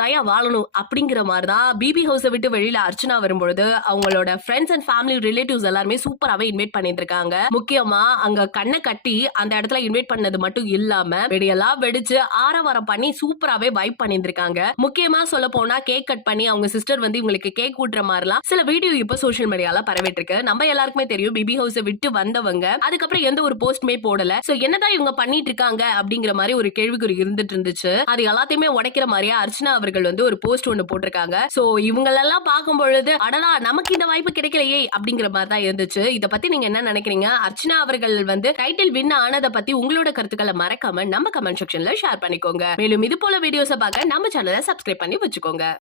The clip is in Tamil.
தான் வாழணும் அப்படிங்கிற மாதிரிதான் பிபி ஹவுஸ விட்டு வெளியில அர்ச்சனா வரும்பொழுது அவங்களோட ஃப்ரெண்ட்ஸ் அண்ட் ஃபேமிலி ரிலேட்டிவ்ஸ் எல்லாருமே சூப்பராவே இன்வைட் பண்ணிட்டு இருக்காங்க. முக்கியமா அங்க கண்ணை கட்டி அந்த இடத்துல இன்வைட் பண்ணது மட்டும் இல்லாம வெடியெல்லாம் வெடிச்சு ஆரவாரம் பண்ணி சூப்பராவே வைப் பண்ணிட்டு இருக்காங்க. முக்கியமா சொல்ல போனா கேக் கட் பண்ணி அவங்க சிஸ்டர் வந்து இவங்களுக்கு கேக் ஊட்டுற மாதிரிலாம் சில வீடியோ இப்ப சோசியல் மீடியால பரவிட்டு இருக்கு. நம்ம எல்லாருக்குமே தெரியும் பிபி ஹவுஸ விட்டு வந்தவங்க அதுக்கப்புறம் எந்த ஒரு போஸ்ட்மே போடல. சோ என்னதான் இவங்க பண்ணிட்டு இருக்காங்க அப்படிங்கிற மாதிரி ஒரு கேள்விக்குறி இருந்துட்டு இருந்துச்சு. அது எல்லாத்தையுமே உடைக்கிற மாதிரியா அர்ச்சனா அவர்கள் வந்து ஒரு போஸ்ட் ஒன்னு போட்டிருக்காங்க. சோ இவங்களெல்லாம் பார்க்கும் பொழுது அடடா நமக்கு இந்த வாய்ப்பு கிடைக்கலையே அப்படிங்கிற மாதிரி தான் இருந்துச்சு. இத பத்தி நீங்க என்ன நினைக்கிறீங்க? அர்ச்சனா அவர்கள் வந்து டைட்டில் வின் ஆனதை பத்தி உங்களோட கருத்துக்களை மறக்காம நம்ம கமெண்ட் செக்ஷன்ல ஷேர் பண்ணிக்கோங்க. மேலும் இது போல வீடியோஸை பார்க்க நம்ம சேனலை சப்ஸ்கிரைப் பண்ணி வச்சுக்கோங்க.